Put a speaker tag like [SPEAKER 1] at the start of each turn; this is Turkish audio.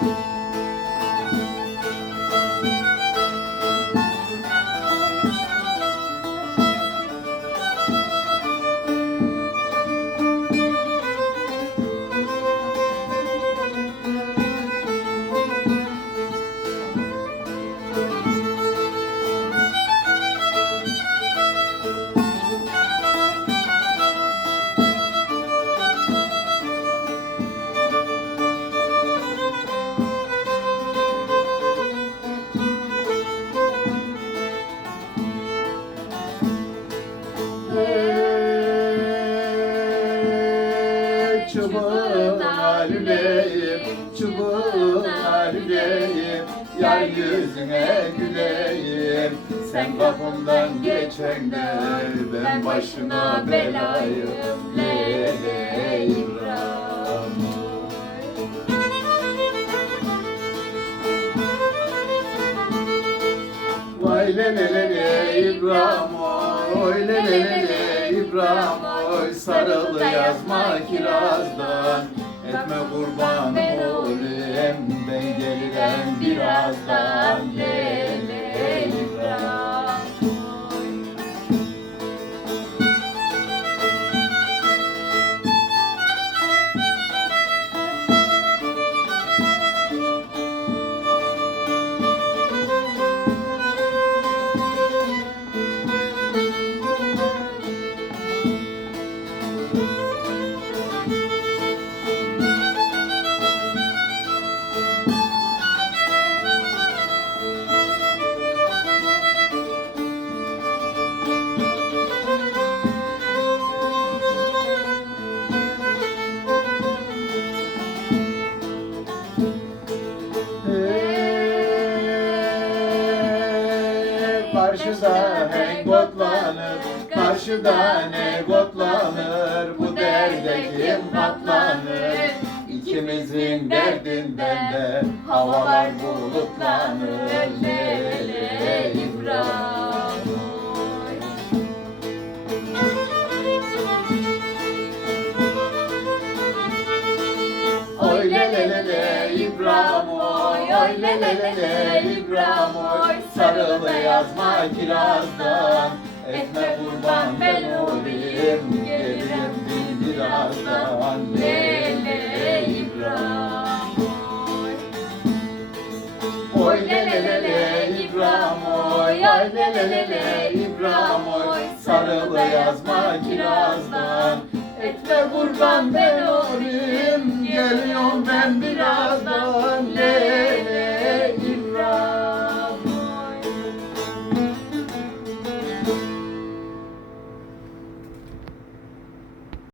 [SPEAKER 1] Thank you. Çubuğun halüleyim, çubuğun halüleyim Yar yüzüne güleyim. Sen kapımdan geçende ben başına belayım İbrahim Vay le le le le İbrahim oy le le le le İbrahim oy sarılı yazma kirazdan. Etme kurban olayım. Ben gelirim birazdan Karşıda ne gotlanır, karşıda ne gotlanır? Bu derde kim katlanır İkimizin derdinden de havalar bulutlanır. Lele İbrahim. Oy le le le le oy le le le le İbrahim oy Sarılı yazma kirazdan Etme kurban ben olayım Gelirim bir birazdan. Lele İbrahim Oy le le le le İbrahim oy le le le le İbrahim oy Sarılı yazma kirazdan Etme kurban ben olayım Geliyorum ben birazdan